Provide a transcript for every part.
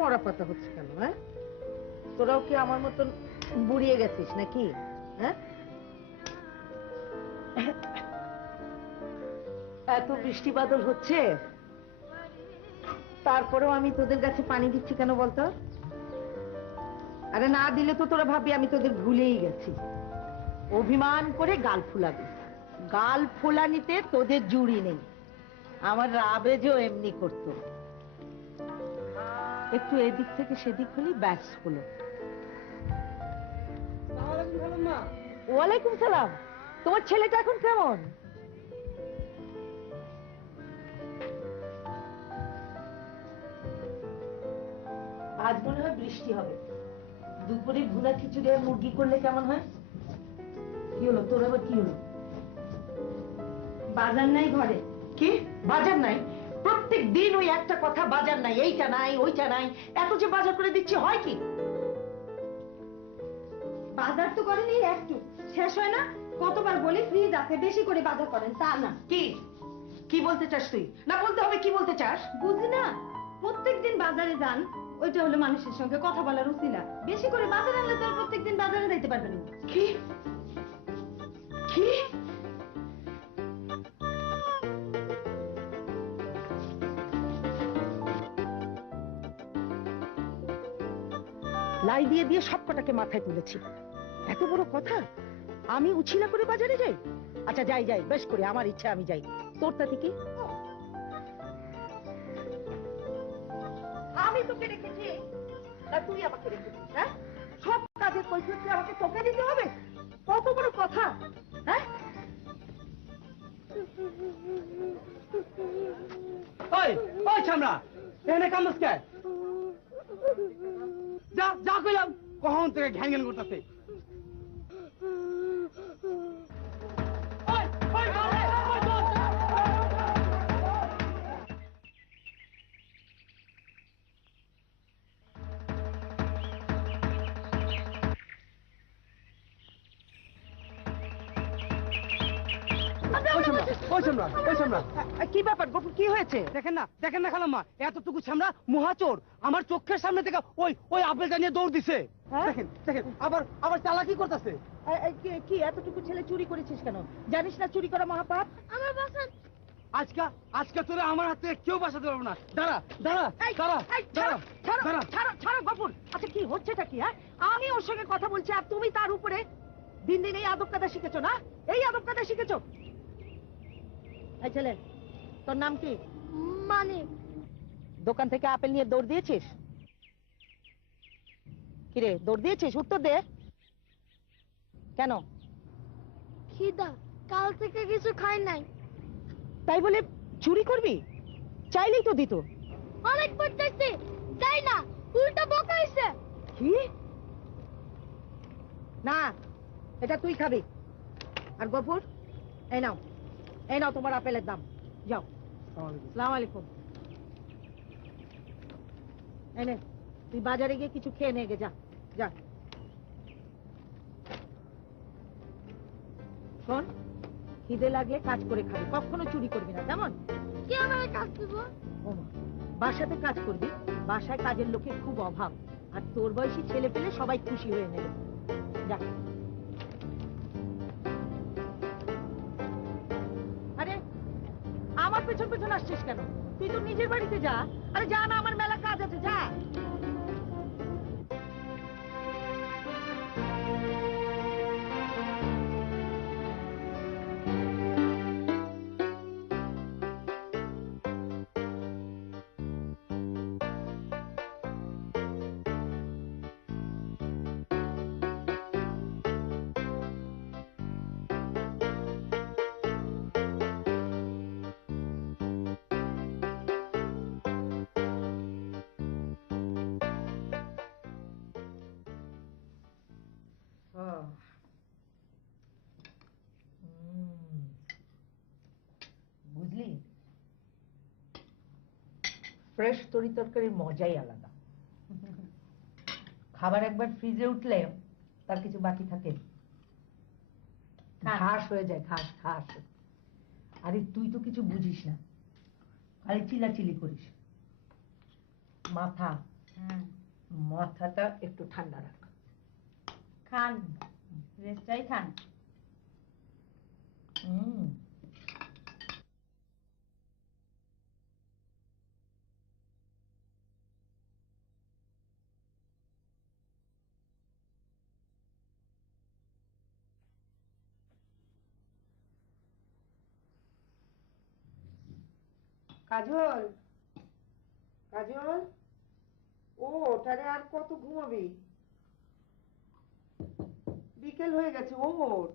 মরা পাতা হচ্ছে কেন? হ্যাঁ, তোরাও কি আমার মতন বুড়িয়ে গেছিস নাকি? হ্যাঁ, এত বৃষ্টি বাদল হচ্ছে, তারপরেও আমি তোদের কাছে পানি দিচ্ছি কেন বলতো? আরে না দিলে তো তোরা ভাববি আমি তোদের ভুলেই গেছি। অভিমান করে গাল ফুলাবি। গাল ফোলানিতে তোদের জুড়ি নেই। আমার রাবেজও এমনি করতো, একটু এদিক থেকে সেদিক হলেই ব্যাস হলো। ওয়ালাইকুম সালাম। তোমার ছেলেটা এখন কেমন? আজ মনে হয় বৃষ্টি হবে। দুপুরে ভুনা খিচুড়ি আর মুরগি করলে কেমন হয়? কি হলো তোর, আবার কি হলো? বাজার নাই ঘরে? কি বাজার নাই? প্রত্যেক দিন ওই একটা কথা, বাজার নাই, এইটা নাই ওইটা নাই। এত যে বাজার করে দিচ্ছি হয় কি? বাজার তো করেন এই একটু, শেষ হয় না? কতবার বলি ফ্রিজ আছে, বেশি করে বাজার করেন, তা না। কি কি বলতে চাস তুই? না বলতে হবে কি বলতে চাস? বুঝি না, প্রত্যেকদিন বাজারে যান, ওইটা হলো মানুষের সঙ্গে কথা বলার উছিলা। বেশি করে বাজার আনলে তো আর প্রত্যেকদিন বাজারে যাইতে পারবেন না। কি কি লাই দিয়ে দিয়ে সব কটাকে মাথায় তুলেছি। এত বড় কথা, আমি উছিলা করে বাজারে যাই? আচ্ছা যাই যাই, বেশ করে, আমার ইচ্ছা আমি যাই। তোর তাতে কি? আমি তোকে রেখেছি না তুই আমাকে রেখেছিস? হ্যাঁ, সব কাজের কৈফিয়ত কি আমাকে তোকে দিতে হবে? কত বড় কথা! হ্যাঁ, ওই ওই ছামড়া, এখানে কামস কে? যা যা কইলাম, কখন থেকে ঘ্যান ঘ্যান করতেছে। কি ব্যাপার গফুর, কি হয়েছে? দেখেন না খালাম্মা, এতটুকু ছামড়া মহাচোর আমার চোখের সামনে থেকে ওই ওই আপেল জানিয়ে দৌড় দিছে। দেখেন দেখেন, আবার আবার চালাকি করতেছে। কি এতটুকু ছেলে চুরি করেছিস কেন? জানিস না চুরি করা মহাপাপ? আমার বাসান আজকে তোরে আমার হাতে কেউ বাঁচাতে পারবে না। দাঁড়া দাঁড়া দাঁড়া দাঁড়া দাঁড়া। ছাড়ো গফুর। আচ্ছা কি হচ্ছেটা কি? হ্যাঁ, আমি ওর সঙ্গে কথা বলছি আর তুমি তার উপরে দিন দিন এই আদব কায়দা শিখেছো না? এই আদব কায়দা শিখেছো? এই ছেলে, তোর নাম কি? মানে দোকান থেকে আপেল নিয়ে দৌড় দিয়েছিস? কিরে, দৌড় দিয়েছিস? উত্তর দে। কেন? খিদা, কাল থেকে কিছু খাই নাই। তাই বলে চুরি করবি? চাইলেই তো দিত। অনেক পড়তেছি, যাই না, উল্টা বকা হইছে। কি? না, এটা তুই খাবি। আর গফুর, এই নাও তোমার আপেলের দাম। যাও। আসসালামু আলাইকুম। এনে তুই বাজারে গিয়ে কিছু খেয়ে নে গে, যা যা। শোন, খিদে লাগলে কাজ করে খাবি, কখনো চুরি করবি না, কেমন? কে আমারে কাজ দিব? ওমা, বাসাতে কাজ করবি। বাসায় কাজের লোকের খুব অভাব, আর তোর বয়সী ছেলে পেলে সবাই খুশি হয়ে নেবে। যা। আরে আমার পেছন পেছন আসছিস কেন? তুই তো নিজের বাড়িতে যা। আরে যা না, আমার মেলা কাজ আছে, যা। বুঝলি, ফ্রেশ তরি তরকারির মজাই আলাদা। খাবার একবার ফ্রিজে উঠলে তার কিছু বাকি থাকে, ঘাস হয়ে যায়, ঘাস ঘাস। আরে তুই তো কিছু বুঝিস না, খালি চিলাচিলি করিস। মাথা মাথাটা একটু ঠান্ডা রাখ। খান, রেস্টটাই খান। কাজল, কাজল, ও তারে আর কত ঘুমাবি? বিকেল হয়ে গেছে, ওঠ।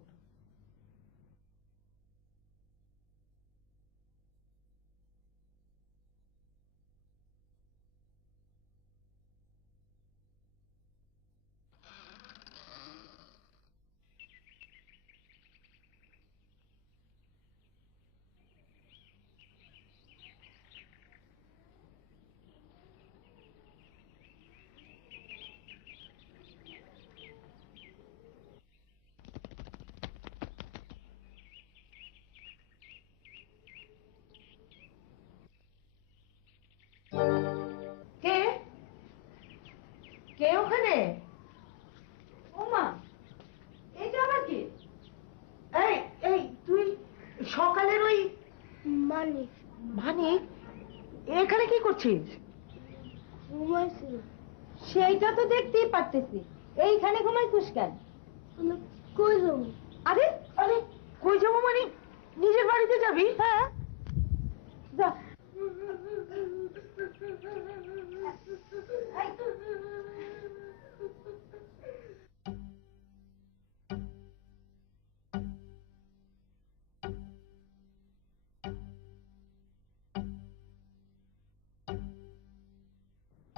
কে কে ওখানে? ওমা, এটা আবার কি? এই এই তুই সকালের ওই মালিক মানিক এখানে কি করছিস? ঘুমাইছিল। সেইটা তো দেখতেই পারতেছি। এইখানে ঘুমাইছিস কেন? আমি কই যাবো? আরে আরে কই যাবো মানে? নিজের বাড়িতে যাবি? হ্যাঁ, যা।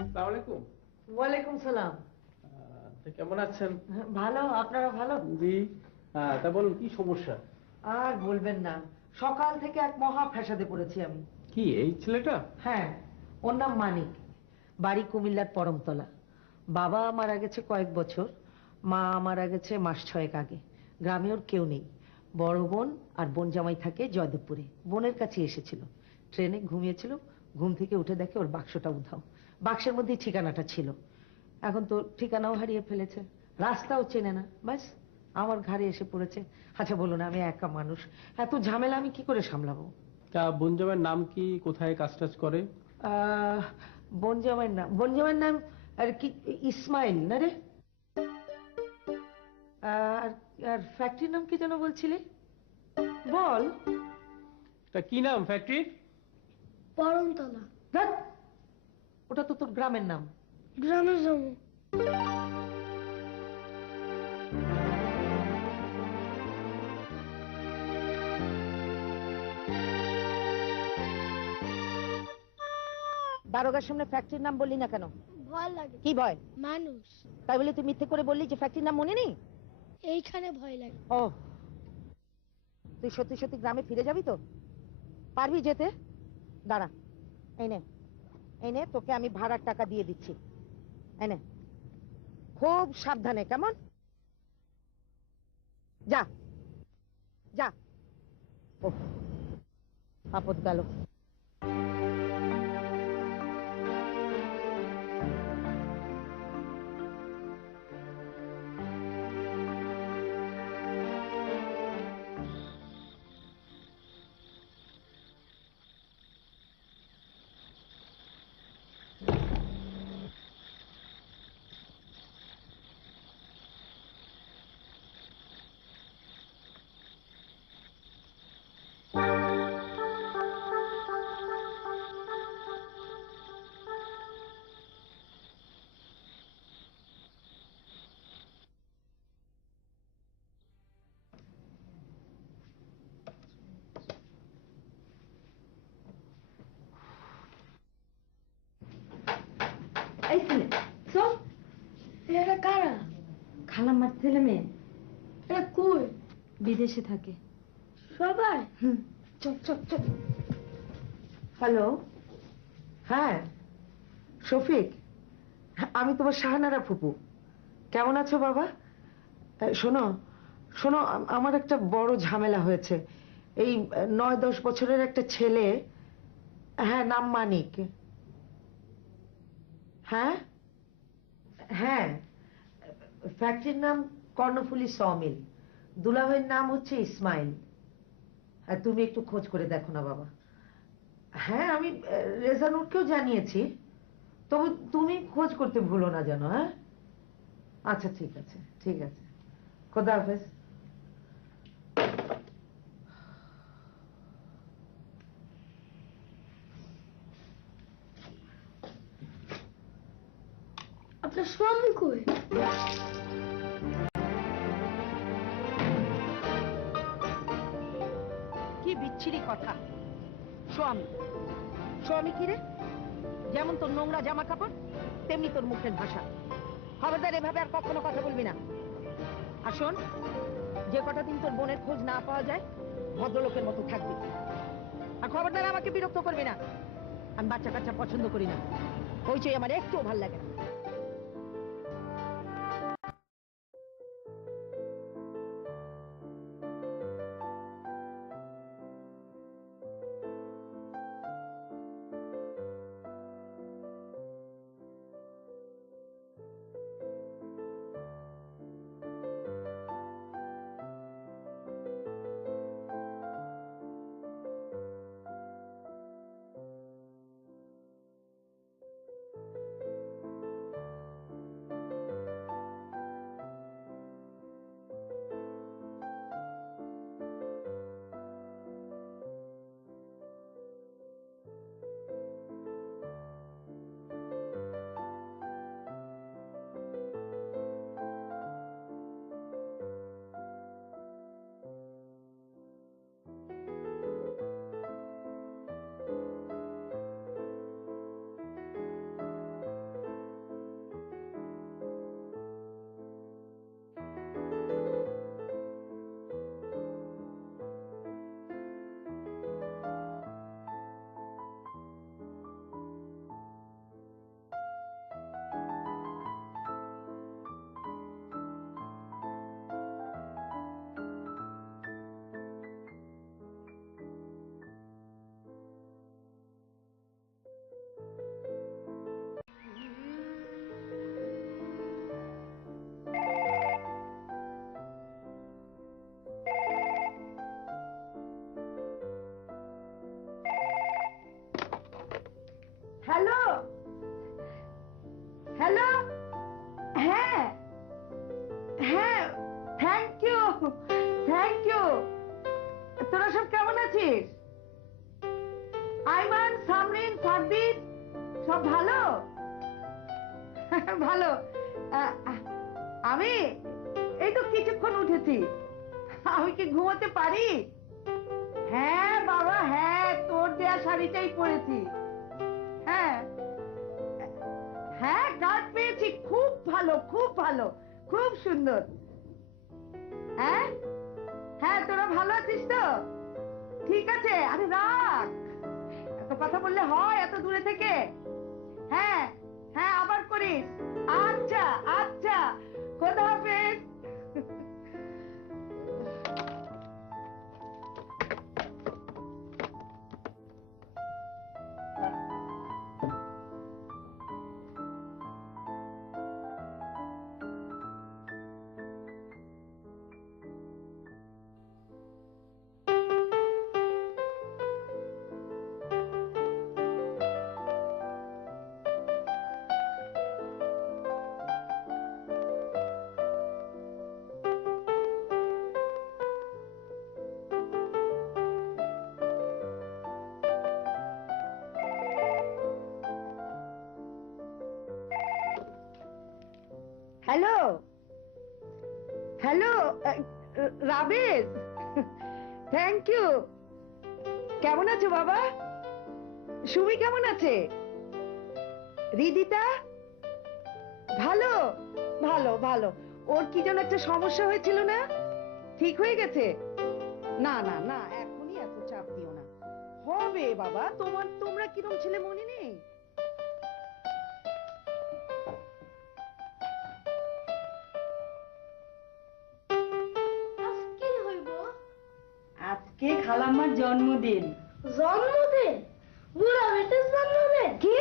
আসসালামু আলাইকুম। ওয়ালাইকুম সালাম। তা কেমন আছেন? ভালো, আপনারা ভালো? জি। তা বলুন কি সমস্যা? আর বলবেন না, সকাল থেকে এক মহা ফ্যাসাদে পড়েছি আমি। কি এই ছেলেটা? হ্যাঁ, ওর নাম মানিক, বাড়ি কুমিল্লার পরমতলা। বাবা মারা গেছে কয়েক বছর, মা মারা গেছে মাস 6 আগে। গ্রামে ওর কেউ নেই। বড় বোন আর বোন জামাই থাকে জয়দেবপুরে। বোনের কাছে এসেছিল, ট্রেনে ঘুমিয়েছিল, ঘুম থেকে উঠে দেখে ওর বাক্সটা উধাও। বাক্সের মধ্যে ঠিকানাটা ছিল। এখন তো ঠিকানাও হারিয়ে ফেলেছে, রাস্তাও চেনে না। ব্যাস আমার ঘাড়ে এসে পড়েছে। আচ্ছা বলুন, আমি একা মানুষ, এত ঝামেলা আমি কি করে সামলাবো? তা বোনজামের নাম কি, কোথায় কাজ টাজ করে? বনজামাইয়ের নাম আর কি ইসমাইল না রে? আর আর ফ্যাক্টরির নাম কি যেন বলছিলি? বল। তা কি নাম ফ্যাক্টরির? পরমতলা। ধ্যাৎ, ওটা তো তোর গ্রামের নাম। গ্রামে যাবো। দারোগার সামনে ফ্যাক্টরির নাম বললি না কেন? ভয় লাগে। কি ভয়? মানুষ। তাই বলে তুই মিথ্যে করে বললি যে ফ্যাক্টরির নাম মনে নেই? এইখানে ভয় লাগে। ও, তুই সত্যি সত্যি গ্রামে ফিরে যাবি তো? পারবি যেতে? দাঁড়া, এই নে, এই নে, তোকে আমি ভাড়ার টাকা দিয়ে দিচ্ছি। এই নে, খুব সাবধানে, কেমন? যা যা। ও, আপদ গেল। এই ছেলে, চল। এরা কারা? খালাম্মার ছেলে মেয়ে, এরা কই? বিদেশে থাকে। সবাই? চল চল চল। হ্যালো, হ্যাঁ শফিক, আমি তোমার শাহানারা ফুপু। কেমন আছো বাবা? শোনো শোনো, আমার একটা বড় ঝামেলা হয়েছে। এই 9-10 বছরের একটা ছেলে, হ্যাঁ নাম মানিক। হ্যাঁ হ্যাঁ, ফ্যাক্টরির নাম কর্ণফুলী সমিল। দুলাভাইয়ের নাম হচ্ছে ইসমাইল। আর তুমি একটু খোঁজ করে দেখো না বাবা। হ্যাঁ, আমি রেজানুরকেও জানিয়েছি, তবু তুমি খোঁজ করতে ভুলো না যেন। হ্যাঁ, আচ্ছা ঠিক আছে, ঠিক আছে, খোদা হাফেজ। আপনার স্বামী কই? কি বিচ্ছিরি কথা! স্বামী স্বামী কি রে? যেমন তোর নোংরা জামা কাপড় তেমনি তোর মুখের ভাষা। খবরদার এভাবে আর কখনো কথা বলবি না। আর শোন, যে কটা দিন তোর বোনের খোঁজ না পাওয়া যায় ভদ্রলোকের মতো থাকবি। আর খবরদার আমাকে বিরক্ত করবি না। আমি বাচ্চা কাচ্চা পছন্দ করি না, হইচই আমার একটুও ভাল লাগে না। হ্যালো, হ্যালো, হ্যাঁ হ্যাঁ, থ্যাংক ইউ, থ্যাংক ইউ। তোরা সব কেমন আছিস? আইমান, সামরিন, ফারদিন সব ভালো? ভালো। আমি এই তো কিছুক্ষণ উঠেছি। আমি কি ঘুমোতে পারি? হ্যাঁ বাবা, হ্যাঁ, তোর দেয়া শাড়িটাই পরেছি। হ্যাঁ হ্যাঁ, গার্ড পেয়েছি, খুব ভালো, খুব ভালো, খুব সুন্দর। হ্যাঁ হ্যাঁ, তোরা ভালো আছিস তো? ঠিক আছে, আরে রাখ, এত কথা বললে হয় এত দূরে থেকে? হ্যাঁ হ্যাঁ, আবার করিস। আচ্ছা আচ্ছা, খোদা হাফেজ। Hello hello, Rabesh, thank you. কেমন আছো বাবা? সুমি কেমন আছে? রিদিতা? ভালো ভালো ভালো। ওর কি যেন একটা সমস্যা হয়েছিল না, ঠিক হয়ে গেছে? না না না, এখনই এত চাপ দিও না, হবে বাবা। তোমরা কিরম ছেলে মনে নেই? আজকে হইব? আজকে খালাম্মার জন্মদিন। জন্মদিন? বুড়া বেটের জন্মদিন? কি?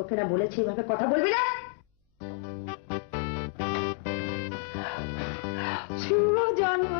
তোকে না বলেছি এভাবে কথা বলবি না। শুভ জন্ম।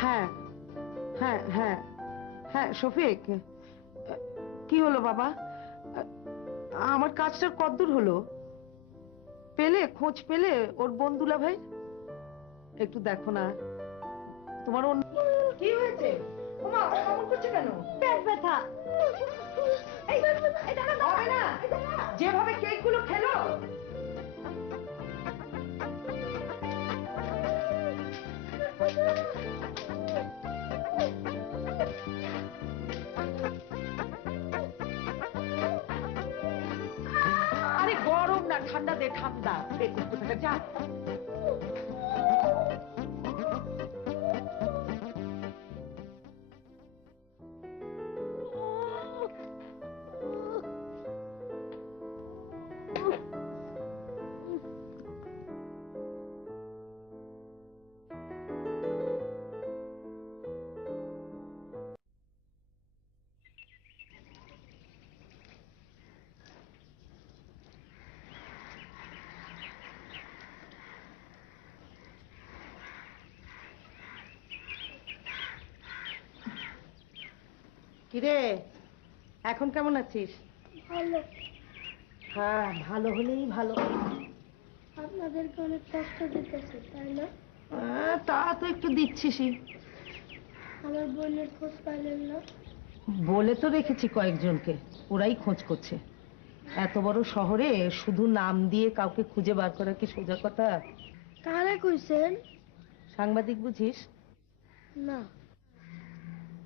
হ্যাঁ হ্যাঁ হ্যাঁ হ্যাঁ শফিক, কি হলো বাবা? আমার কাজটার কতদূর হলো? পেলে খোঁজ পেলে ওর বন্ধুলা ভাই? একটু দেখো না তোমার কি হয়েছে? ওমা কেমন করছে কেন? পেট ব্যথা। এই হবে না, যেভাবে কেক গুলো খেলো। আরে গরম না, ঠান্ডা দে, ঠান্ডা যা। কিরে এখন কেমন আছিস? ভালো। হ্যাঁ ভালো হলেই ভালো। আপনাদেরকে অনেক কষ্ট দিতেছে তাই না? তা তো একটু দিচ্ছিসই। আমার বোনের খোঁজ পাইলেন না? বলে তো রেখেছি কয়েকজনকে, ওরাই খোঁজ করছে। এত বড় শহরে শুধু নাম দিয়ে কাউকে খুঁজে বার করা কি সোজা কথা? কারে কইছেন? সাংবাদিক বুঝিস? না।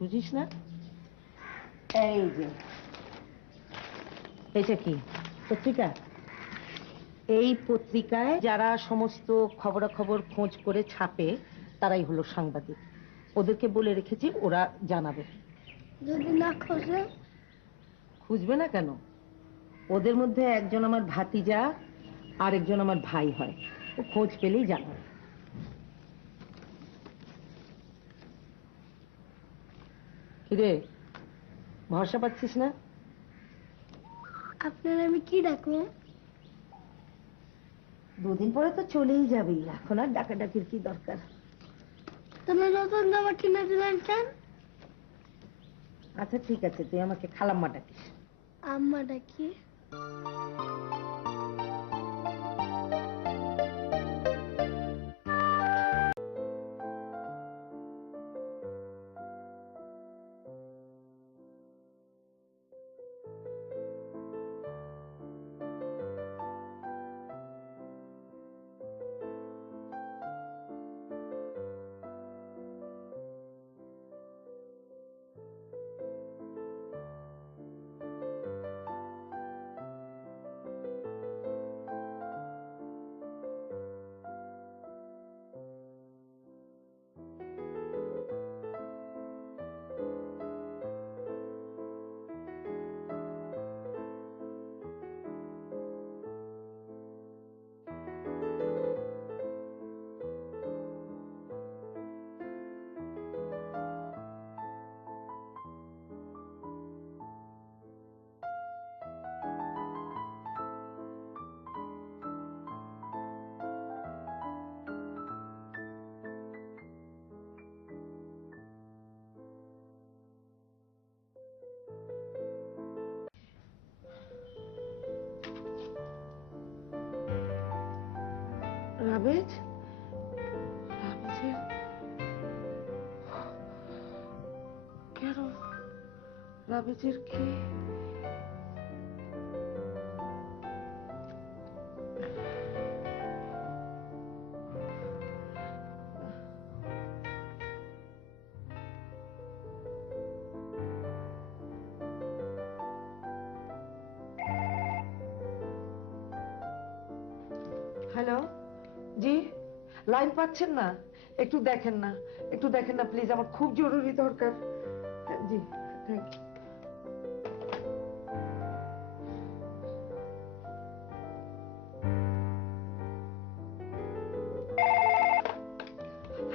বুঝিস না? এই যে এটা কি পত্রিকা? এই পত্রিকায় যারা সমস্ত খবরাখবর খোঁজ করে ছাপে তারাই হলো সাংবাদিক। ওদেরকে বলে রেখেছি, ওরা জানাবে। যদি না খোঁজে? খুঁজবে না কেন? ওদের মধ্যে একজন আমার ভাতিজা আর একজন আমার ভাই হয়, ও খোঁজ পেলেই জানাবে। কিরে ভরসা পাচ্ছিস না? আপনার আমি কি ডাকুন? দুদিন পরে তো চলেই যাবি, এখন আর ডাকাডাকির কি দরকার? তুমি নতুন জামা কিনে দিলেন কেন? আচ্ছা ঠিক আছে, তুই আমাকে খালাম্মা ডাকিস। আম্মা ডাকি। রাবেজ, রাবেজের কেন? রাবেজের কি? হ্যালো, জি, লাইন পাচ্ছেন না? একটু দেখেন না, একটু দেখেন না প্লিজ, আমার খুব জরুরি দরকার। জি, থ্যাংক ইউ।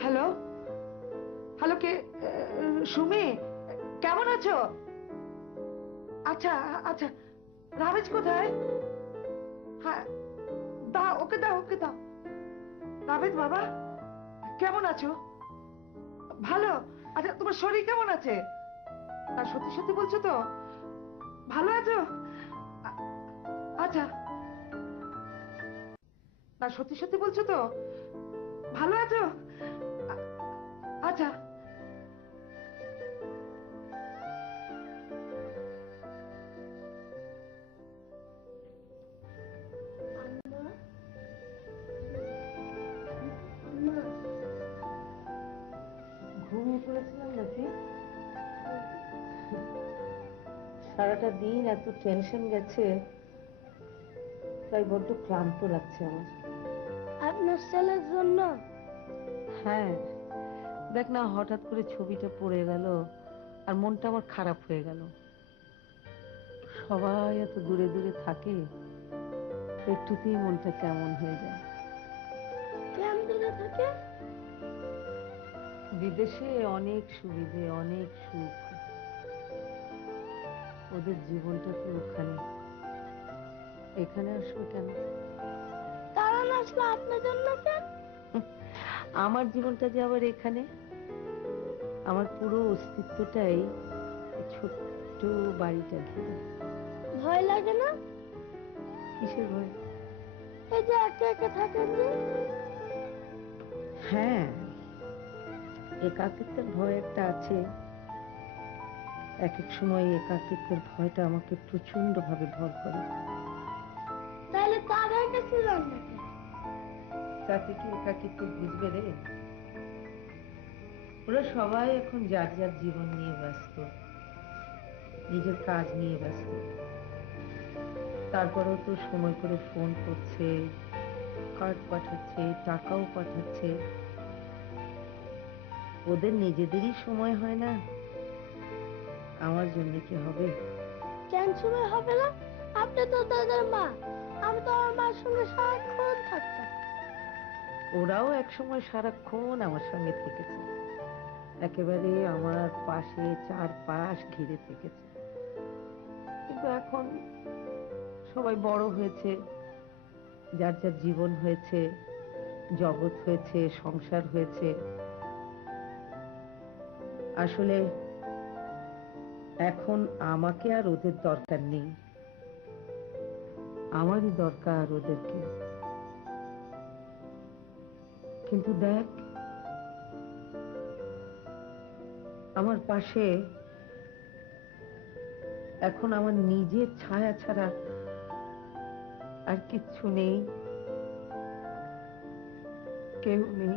হ্যালো, হ্যালো, কে? সুমি, কেমন আছো? আচ্ছা আচ্ছা, রামেশ কোথায়? হ্যাঁ, দাও, ওকে দাও, ওকে দাও। রামেশ বাবা, কেমন আছো? ভালো? আচ্ছা, তোমার শরীর কেমন আছে? না, সত্যি সত্যি বলছো তো? ভালো আছো? আ- আচ্ছা, না, সত্যি সত্যি বলছো তো? ভালো আছো? আ- আচ্ছা। ঘুমিয়ে পড়েছিলাম নাকি? সারাটা দিন এত টেনশন গেছে, তাই বড্ড ক্লান্ত লাগছে আমার। আপনার ছেলের জন্য। হ্যাঁ, দেখ না, হঠাৎ করে ছবিটা পড়ে গেল আর মনটা আমার খারাপ হয়ে গেল। সবাই এত দূরে দূরে থাকে, একটুতেই মনটা কেমন হয়ে যায়। কেমন দূরে থাকে? বিদেশে অনেক সুবিধে, অনেক সুখ, ওদের জীবনটা তো ওখানে, এখানে আসবে কেন? তারা না আসলে আপনার জন্য কেন? আমার জীবনটা যে আবার এখানে, আমার পুরো অস্তিত্বটাই এই ছোট্ট বাড়িটা ঘিরে। ভয় লাগে না? কিসের ভয়? এই যে একা একা থাকেন যে। হ্যাঁ, একাকিত্বের ভয় একটা আছে। এক এক সময় একাকিত্বের ভয়টা আমাকে প্রচন্ড ভাবে ভর করে। তাহলে তারা কাছে যান নাকি? তাতে কি একাকিত্ব বুঝবে রে? ওরা সবাই এখন যার যার জীবন নিয়ে ব্যস্ত, নিজের কাজ নিয়ে ব্যস্ত। তারপরেও তো সময় করে ফোন করছে, কার্ড পাঠাচ্ছে, টাকাও পাঠাচ্ছে। ওদের নিজেদেরই সময় হয় না, আমার জন্য কি হবে? কেন সময় হবে না? আপনি তো তাদের মা। আমি তো আমার মার সঙ্গে সারাক্ষণ থাকতাম। ওরাও একসময় সারাক্ষণ আমার সঙ্গে থেকেছে, একেবারে আমার পাশে চারপাশ ঘিরে থেকেছে। কিন্তু এখন সবাই বড় হয়েছে, যার যার জীবন হয়েছে, জগৎ হয়েছে, সংসার হয়েছে। আসলে এখন আমাকে আর ওদের দরকার নেই, আমারই দরকার ওদেরকে। কিন্তু দেখ, আমার পাশে এখন আমার নিজের ছায়া ছাড়া আর কিচ্ছু নেই, কেউ নেই।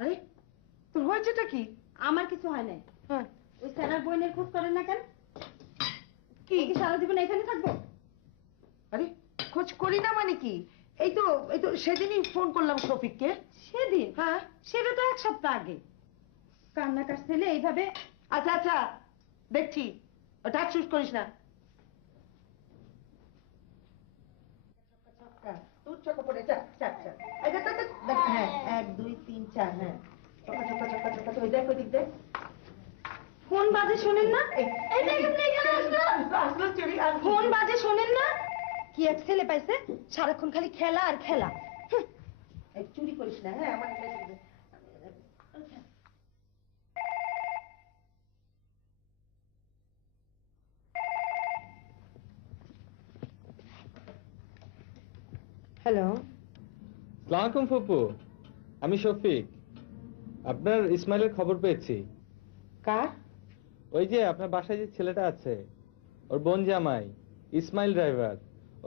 আরে, তোর হয়েছেটা কি? আমার কিছু হয় নাই। হ্যাঁ, ওই স্যারের বইনের খোঁজ করেন না কেন? কি? কি সারা জীবন এখানে থাকবো? আরে, খোঁজ করি না মানে কি? এই তো সেদিনই ফোন করলাম শফিককে। সেদিন? হ্যাঁ। সেটা তো 1 সপ্তাহ আগে। কান্নাকার ছেলে এইভাবে। আচ্ছা আচ্ছা, দেখছি, ওটা চুজ করিস না। তোর চক্কা পড়ে, চাপ চাপ চাপ। এই দেখ, দেখ, দেখ, দেখ, হ্যাঁ, 1 2 3 4, হ্যাঁ, চক্কা চক্কা চক্কা চক্কা, তো ওই দেখ, ওই দিক দেখ। কোন বাজে শোনেন না? এই এই দেখেন না, এখানে আসলো। আস্তে আসলো চুরি আসলো ফোন বাজে শোনেন না? কি এক ছেলে পাইছে, সারাক্ষণ খালি খেলা আর খেলা। হুঁ, এই চুরি করিস না, হ্যাঁ আমার হ্যালো। সালামালাইকুম ফুপু, আমি শফিক। আপনার ইসমাইলের খবর পেয়েছি। কার? ওই যে আপনার বাসায় যে ছেলেটা আছে, ওর বোন জামাই, ইসমাইল ড্রাইভার,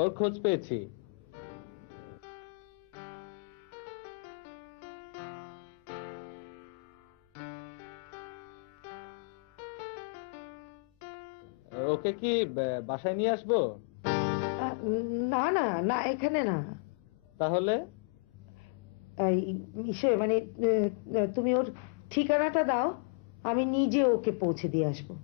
ওর খোঁজ পেয়েছি। ওকে কি বাসায় নিয়ে আসবো? না না না, এখানে না। তাহলে এই ইসে মানে তুমি ওর ঠিকানাটা দাও, আমি নিজে ওকে পৌঁছে দিয়ে আসবো।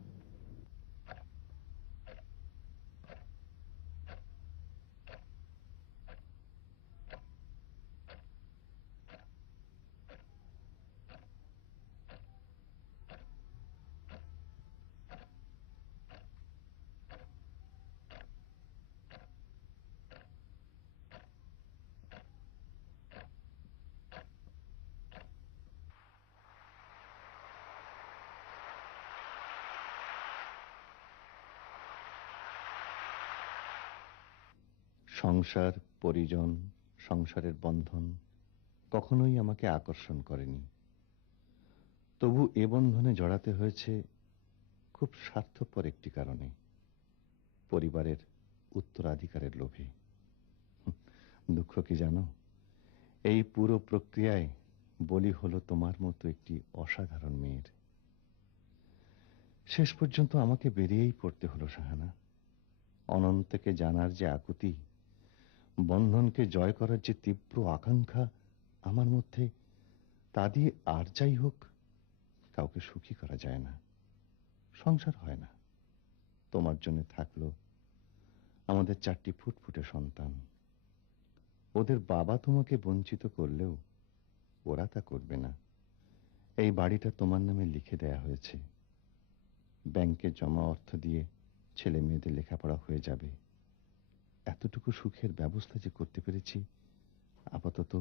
সংসার, পরিজন, সংসারের বন্ধন কখনোই আমাকে আকর্ষণ করেনি। তবু এ বন্ধনে জড়াতে হয়েছে খুব স্বার্থপর একটি কারণে, পরিবারের উত্তরাধিকারের লোভে। দুঃখ কি জানো, এই পুরো প্রক্রিয়ায় বলি হলো তোমার মতো একটি অসাধারণ মেয়ের। শেষ পর্যন্ত আমাকে বেরিয়েই পড়তে হলো সাহানা। অনন্তকে জানার যে আকুতি, বন্ধনকে জয় করার যে তীব্র আকাঙ্ক্ষা আমার মধ্যে, তা দিয়ে আর যাই হোক কাউকে সুখী করা যায় না, সংসার হয় না। তোমার জন্য থাকলো আমাদের 4টি ফুটফুটে সন্তান। ওদের বাবা তোমাকে বঞ্চিত করলেও ওরা তা করবে না। এই বাড়িটা তোমার নামে লিখে দেয়া হয়েছে। ব্যাংকে জমা অর্থ দিয়ে ছেলে মেয়েদের লেখাপড়া হয়ে যাবে। এতটুকু সুখের ব্যবস্থা যে করতে পেরেছি, আপাতত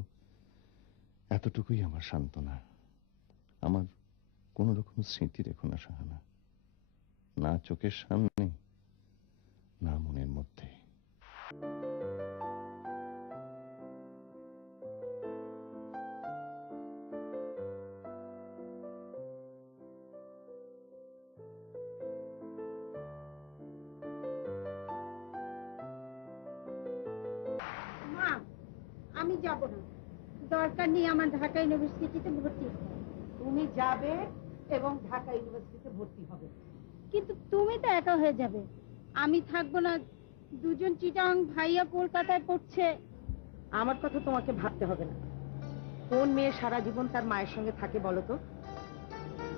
এতটুকুই আমার সান্ত্বনা। আমার কোন রকম স্মৃতি রেখো না সাহানা, না চোখের সামনে, না মনের মধ্যে। মা, আমি যাব না, দরকার নেই আমার ঢাকা ইউনিভার্সিটিতে ভর্তি হতে। তুমি যাবে এবং ঢাকা ইউনিভার্সিটিতে ভর্তি হবে। কিন্তু তুমি তো একা হয়ে যাবে, আমি থাকবো না। দুজন চিটাং ভাইয়া কলকাতায় পড়ছে। আমার কথা তোমাকে ভাবতে হবে না। কোন মেয়ে সারা জীবন তার মায়ের সঙ্গে থাকে বলো তো?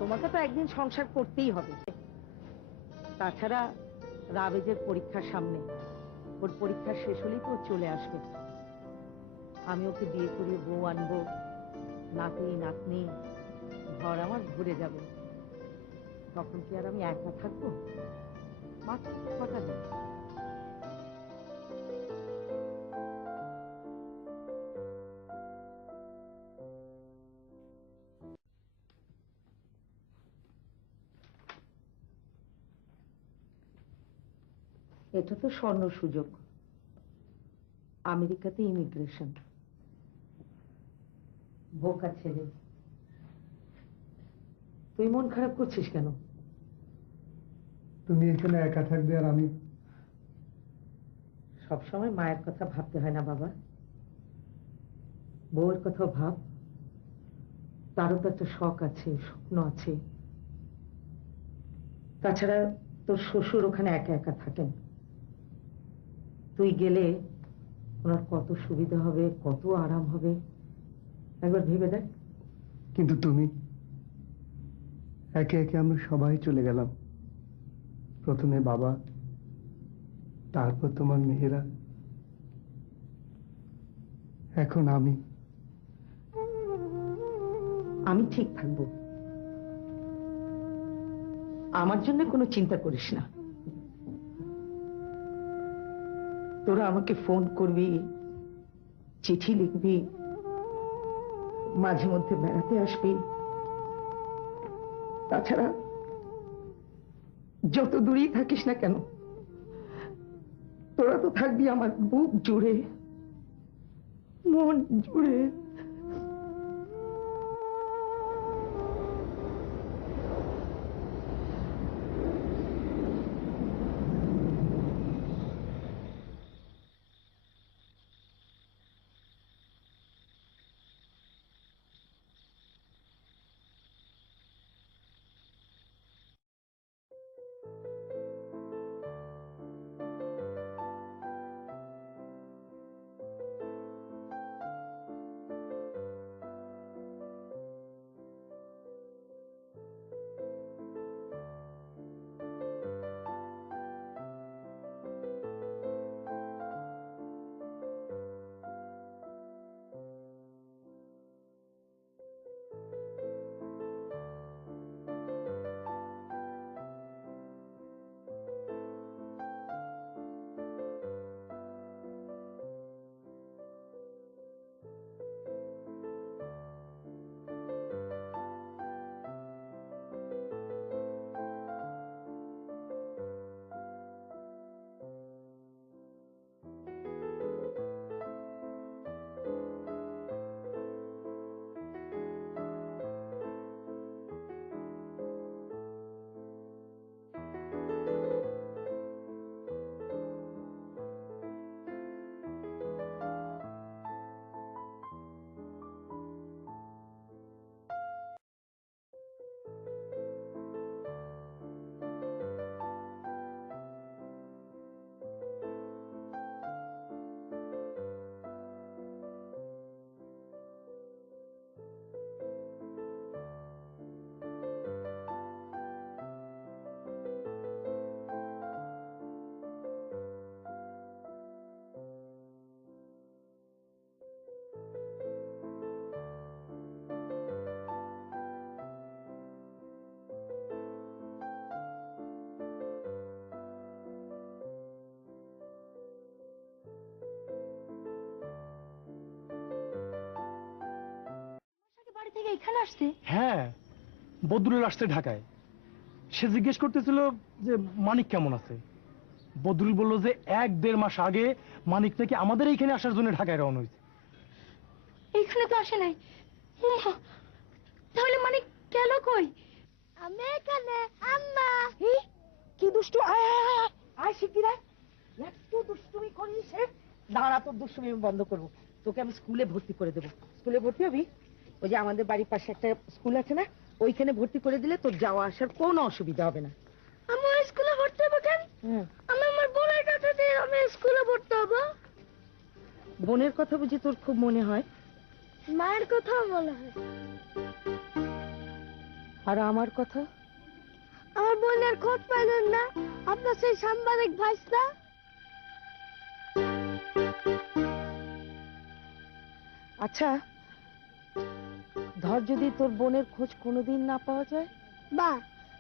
তোমাকে তো একদিন সংসার করতেই হবে। তাছাড়া রাবেজের পরীক্ষার সামনে, ওর পরীক্ষা শেষ হলেই তো ও চলে আসবে। আমি ওকে বিয়ে করিয়ে বউ আনবো, নাতি নাতনি, ঘর আমার ঘুরে যাবে। তখন কি আর আমি একা থাকবো? মাত্র কথা দিই। এটা তো স্বর্ণ সুযোগ, আমেরিকাতে ইমিগ্রেশন। বোকা ছেলে, তুই মন খারাপ করছিস কেন? তুমি এখানে একা থাকবে আর আমি। সবসময় মায়ের কথা ভাবতে হয় না বাবা, বউয়ের কথাও ভাব। তারও তো একটা শখ আছে, স্বপ্ন আছে। তাছাড়া তোর শ্বশুর ওখানে একা একা থাকেন। তুই গেলে ওনার কত সুবিধা হবে, কত আরাম হবে, একবার ভেবে দেখ। কিন্তু তুমি, একে একে আমরা সবাই চলে গেলাম। প্রথমে বাবা, তারপর তোমার মেয়েরা, এখন আমি। আমি ঠিক থাকবো, আমার জন্য কোনো চিন্তা করিস না। তোরা আমাকে ফোন করবি, চিঠি লিখবি, মাঝে মধ্যে বেড়াতে আসবি। তাছাড়া যত দূরেই থাকিস না কেন, তোরা তো থাকবি আমার বুক জুড়ে, মন জুড়ে। বাড়ি থেকে এখানে আসছে? হ্যাঁ, বদরুল আসছে ঢাকায়। সে জিজ্ঞেস করতেছিল যে মানিক কেমন আছে। বদরুল বলল যে 1-1.5 মাস আগে মানিক নাকি আমাদের এইখানে আসার জন্য ঢাকায় রওনা হয়েছে। এইখানে তো আসে নাই। উমা, তাহলে মানে গেল কই? আমি এখানে আম্মা। কি দুষ্টু! আয় আয় আয় আয়, আয় শিগগির আয়। একটু দুষ্টুমি করিস। দাঁড়া, তোর দুষ্টুমি আমি বন্ধ করবো। তোকে আমি স্কুলে ভর্তি করে দেবো। স্কুলে ভর্তি হবি? ওই যে আমাদের বাড়ির পাশে একটা স্কুল আছে না, ওইখানে ভর্তি করে দিলে তোর যাওয়া আসার কোনো অসুবিধা হবে না। আমি ওই স্কুলে ভর্তি হবো কেন? আমি আমার বোনের কাছে দিয়ে আমি স্কুলে ভর্তি হবো। বোনের কথা বুঝি তোর খুব মনে হয়? মায়ের কথাও মনে হয়। আর আমার কথা? আমার বোনের খোঁজ পাইলেন না? আপনার সেই সাংবাদিক ভাইসটা। আচ্ছা, ধর যদি তোর বোনের খোঁজ কোনোদিন না পাওয়া যায়? বা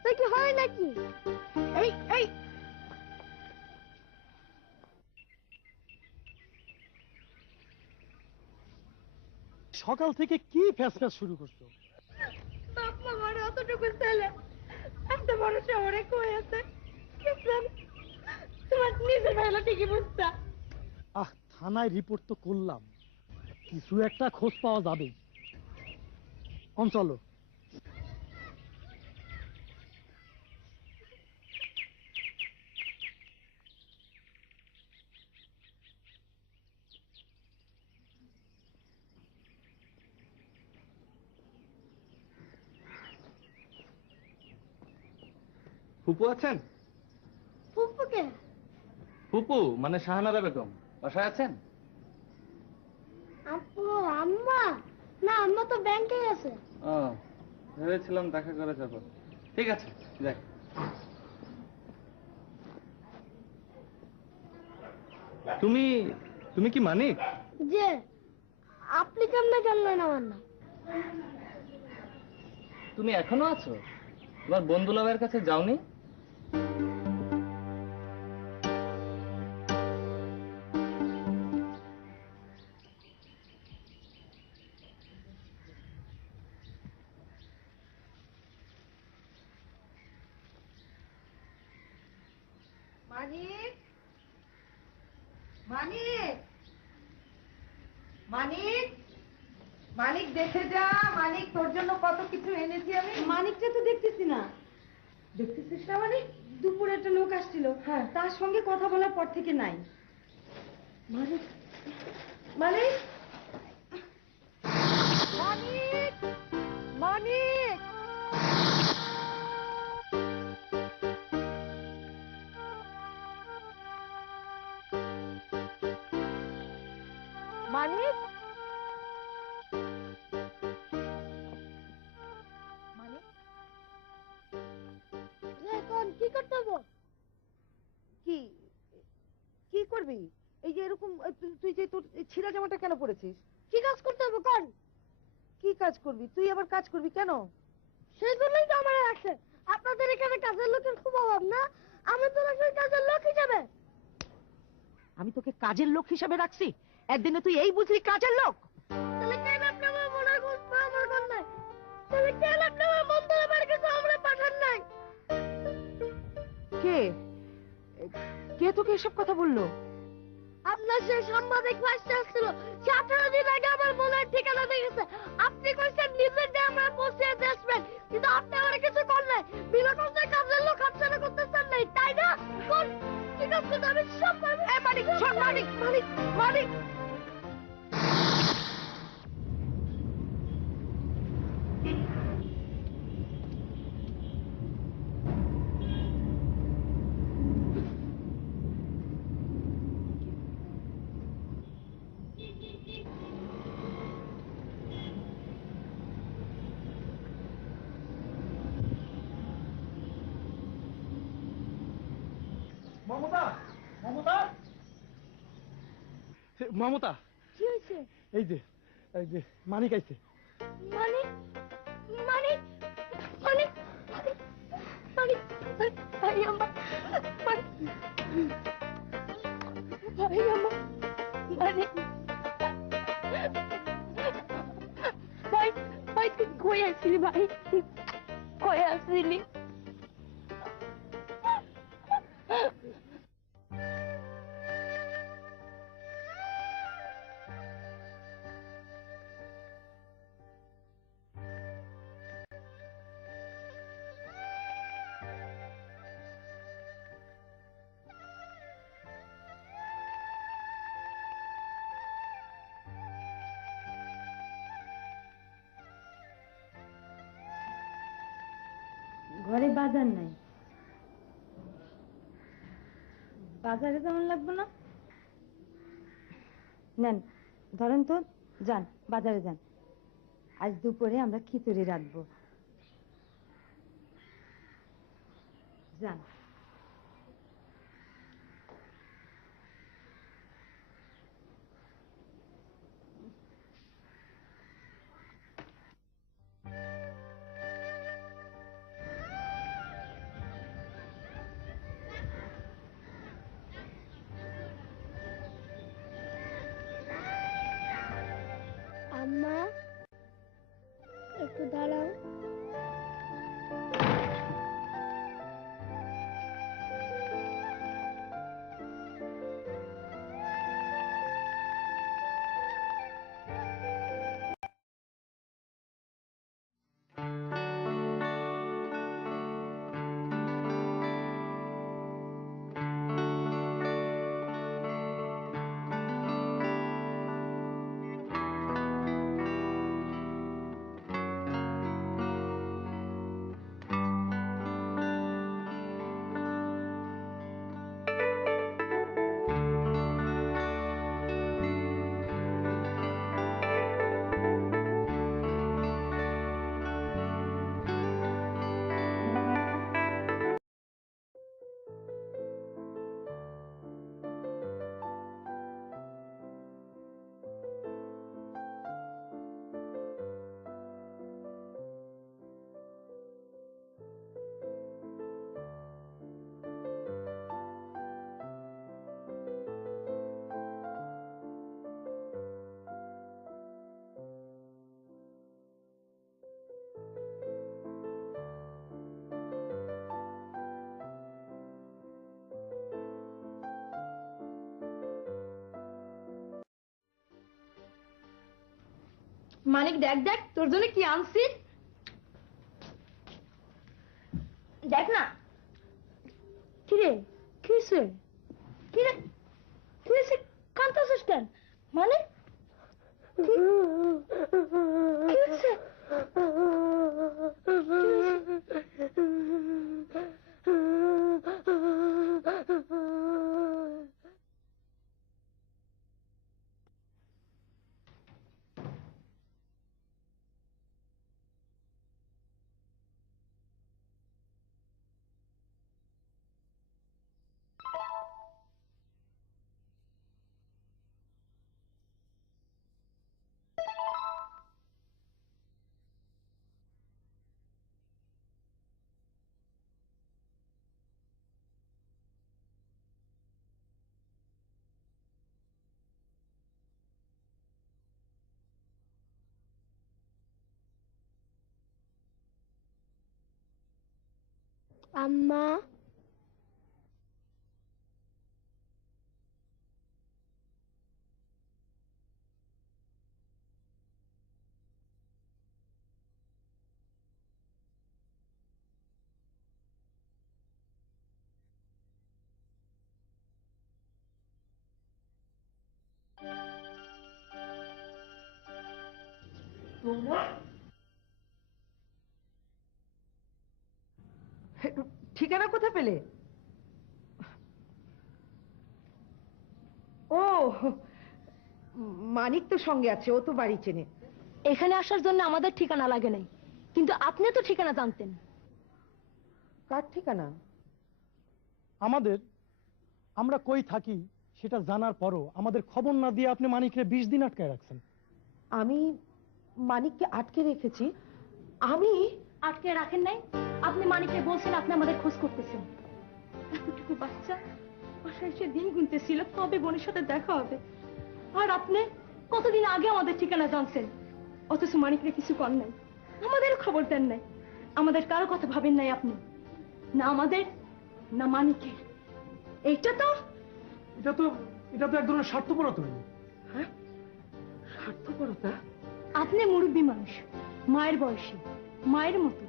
তা কি হয় নাকি? এই এই, সকাল থেকে কি ফ্যাসফ্যাস শুরু করছো? বাবা ঘরে অতটুকু ছেলে একটা বড় শহরে কই আছে? তোমার নিজের ভাইলা ঠিকই বুঝতা। থানায় রিপোর্ট তো করলাম, কিছু একটা খোঁজ পাওয়া যাবে। চলো। ফুপু আছেন? ফুপুকে? ফুপু মানে শাহানারা বেগম বাসায় আছেন? আপু, আম্মা? না, আম্মা তো ব্যাংকে আছে। ও, ভেবেছিলাম দেখা করে যাব। ঠিক আছে, যাই। তুমি তুমি কি মানিক? যে আপনি কেমনে জানলেন আমার নাম? তুমি এখনো আছো? তোমার বন্ধুলাভের কাছে যাওনি? মানিক, মানিক, মানিক, মানিক দেখে যা। মানিক, তোর জন্য কত কিছু এনেছি আমি। মানিকটা তো দেখতেছি না। দেখতেছিস না মানিক? দুপুরে একটা লোক আসছিল, হ্যাঁ। তার সঙ্গে কথা বলার পর থেকে নাই। মানিক, মানিক, মানিক, মানিক, মানিক, মানিক, এখন কি করতে হবে? কি কি করবি? এই যে এরকম তুই যে তোর এই ছিঁড়া জামাটা কেন পরেছিস? কি কাজ করতে হবে কোন? কি কাজ করবি? তুই আবার কাজ করবি কেন? সেই জন্যই তো আমার রাখছে। আপনাদের এখানে কাজের লোকের খুব অভাব না? আমি তো রাখছি কাজের লোক হিসাবে। আমি তোকে কাজের লোক হিসাবে রাখছি, একদিনে তুই এই বুঝলি কাজের লোক? তাহলে কেন আপনি আমার মনের খোঁজ আমার কোন নাই? তাহলে কেন আপনি আমার বন্ধুরা বাড়ি কাছে আমরা পাঠান নাই? কে কে তোকে এসব কথা বললো? আপনার সেই সাংবাদিক ভাইসটা আসছিল, সে 18 দিন আগে আমার মনের ঠিকানা দিয়ে গেছে। আপনি কইছেন নিজের দিয়ে আমার পৌঁছে আসবেন, কিন্তু আপনি আমার কিছু করলেন। বিনা কষ্টে কাজের লোক হাতছাড়া করতেছেন নাই, তাই না? কোন ঠিক আছে, আমি সব পারবো। মানিক, শোন, মানিক, মানিক, মানিক, মমতা, মমতা, মমতা, কি হয়েছে? এই যে মানিক আইছে। মানে মানে মানে মানে ভাই আমার ভাই আমার মানে ভাই ভাই তুই কই আসলি? ভাই কই আসলি? ঘরে বাজার নাই। বাজারে যেমন লাগবে না, নেন ধরেন তো, যান বাজারে যান। আজ দুপুরে আমরা খিচুড়ি রাখবো, যান। আম্মা একটু দাঁড়াও। মানিক দেখ দেখ তোর জন্য কি আনছি দেখ না। কিরে কি হয়েছে? কিরে কি হয়েছে? কাঁদতেছিস কেন? মানে কি হয়েছে? আম্মা ঠিকানা কোথায় পেলে? ও, মানিক তো সঙ্গে আছে, ও তো বাড়ি চেনে। এখানে আসার জন্য আমাদের ঠিকানা লাগে নাই, কিন্তু আপনি তো ঠিকানা জানতেন। কার ঠিকানা? আমাদের, আমরা কই থাকি সেটা জানার পরও আমাদের খবর না দিয়ে আপনি মানিককে 20 দিন আটকায় রাখছেন। আমি মানিককে আটকে রেখেছি? আমি আটকে রাখেন নাই, আপনি মানিককে বলছেন আপনি আমাদের খোঁজ করতেছেন। এতটুকু বাচ্চা বাসায় এসে দিন গুনতেছিল কবে বোনের সাথে দেখা হবে, আর আপনি কতদিন আগে আমাদের ঠিকানা জানছেন, অথচ মানিকরে কিছু কর নাই, আমাদেরও খবর দেন নাই। আমাদের কারো কথা ভাবেন নাই আপনি, না আমাদের না মানিকের। এইটা তো এটা তো এক ধরনের স্বার্থপরতা হইল। হ্যাঁ, স্বার্থপরতা? আপনি মুরব্বী মানুষ, মায়ের বয়সী, মায়ের মতো,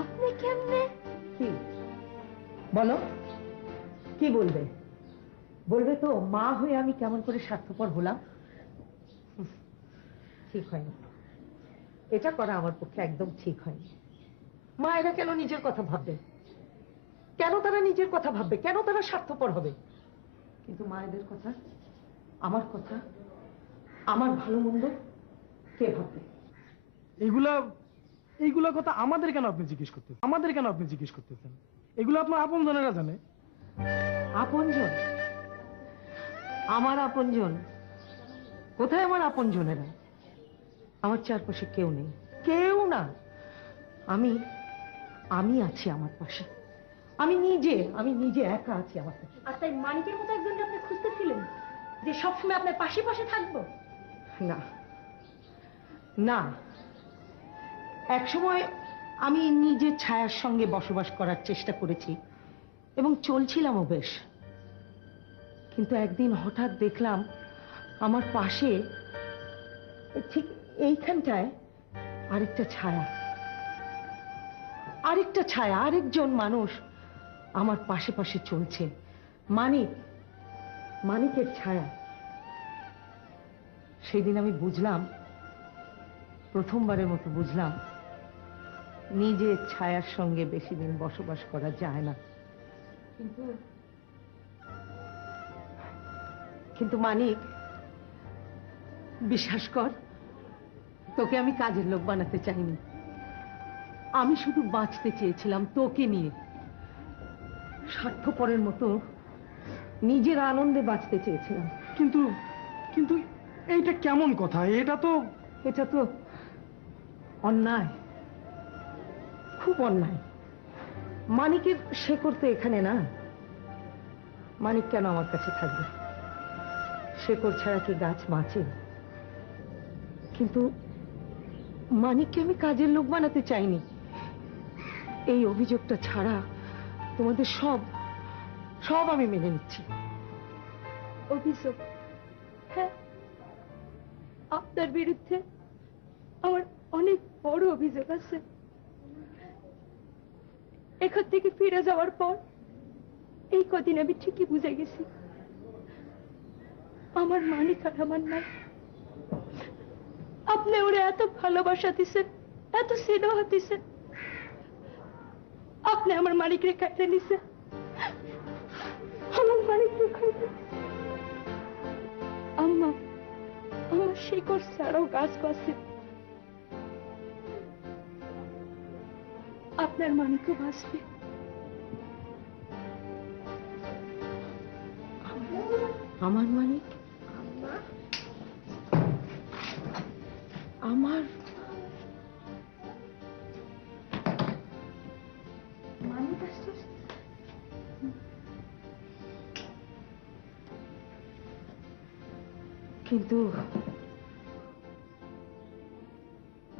আপনি কেমনে? কি বলো, কি বলবে? বলবে তো মা হয়ে আমি কেমন করে স্বার্থপর হলাম? ঠিক হয়নি, এটা করা আমার পক্ষে একদম ঠিক হয়নি। মায়েরা কেন নিজের কথা ভাববে? কেন তারা নিজের কথা ভাববে? কেন তারা স্বার্থপর হবে? কিন্তু মায়েদের কথা, আমার কথা, আমার ভালো মন্দ কে ভাববে? এইগুলা কথা আমাদের কেন আপনি জিজ্ঞেস করতেছেন? এগুলো আপনার আপন জনেরা জানে। আপনজন? আমার আপনজন কোথায়? আমার আপনজনেরা আমার চারপাশে কেউ নেই, কেউ না। আমি আছি আমার পাশে, আমি নিজে একা আছি আমার পাশে। আর তাই মানিকের মতো একজনকে আপনি খুঁজতেছিলেন যে সবসময় আপনার পাশে পাশে থাকবো? না না, একসময় আমি নিজের ছায়ার সঙ্গে বসবাস করার চেষ্টা করেছি এবং চলছিলামও বেশ, কিন্তু একদিন হঠাৎ দেখলাম আমার পাশে, ঠিক এইখানটায় আরেকটা ছায়া, আরেকজন মানুষ আমার পাশে পাশে চলছে। মানিকের ছায়া। সেদিন আমি বুঝলাম, প্রথমবারের মতো বুঝলাম, নিজের ছায়ার সঙ্গে বেশি দিন বসবাস করা যায় না। কিন্তু মানিক, বিশ্বাস কর, তোকে আমি কাজের লোক বানাতে চাইনি। আমি শুধু বাঁচতে চেয়েছিলাম তোকে নিয়ে, স্বার্থপরের মতো নিজের আনন্দে বাঁচতে চেয়েছিলাম। কিন্তু এইটা কেমন কথা? এটা তো অন্যায়, খুব অন্যায়। মানিকের শেকড় তো এখানে না। মানিক কেন আমার কাছে থাকবে? শেকড় ছাড়া কি গাছ বাঁচে? কিন্তু মানিককে আমি কাজের লোক বানাতে চাইনি। এই অভিযোগটা ছাড়া তোমাদের সব আমি মেনে নিচ্ছি। অভিযোগ? হ্যাঁ, আপনার বিরুদ্ধে আমার অনেক বড় অভিযোগ আছে। এখান থেকে ফিরে যাওয়ার পর এই কদিন আমি ঠিকই বুঝে গেছি আমার মানিক আর আমার নাই। আপনি ওরে এত ভালোবাসা দিছেন, এত স্নেহ দিছেন, আপনি আমার মানিকরে কাটে নিছেন। আমার মানিকরে খাইতে আম্মা, আমার শিকড় ছাড়াও গাছ বাঁচে। আপনার মানিকও বাঁচবে। আমার মানিক, আমার মানিক আসছে। কিন্তু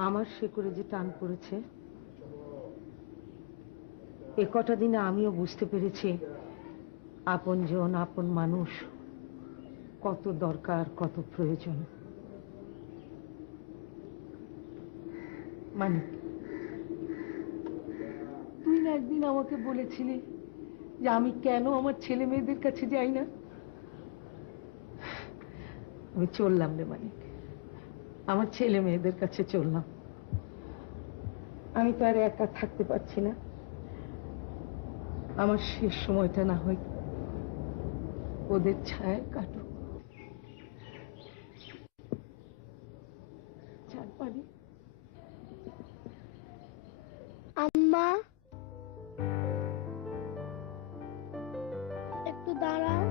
আমার শেকড়ে যে টান পড়েছে, এ কটা দিনে আমিও বুঝতে পেরেছি আপনজন, আপন মানুষ কত দরকার, কত প্রয়োজন। মানিক, তুই না একদিন আমাকে বলেছিলি যে আমি কেন আমার ছেলে মেয়েদের কাছে যাই না? আমি চললাম রে মানিক, আমার ছেলে মেয়েদের কাছে চললাম। আমি তো আর একা থাকতে পারছি না। আমার শেষ সময়টা না হয় ওদের ছায়ায় কাটুক। চল মানিক। আম্মা, একটু দাঁড়াও।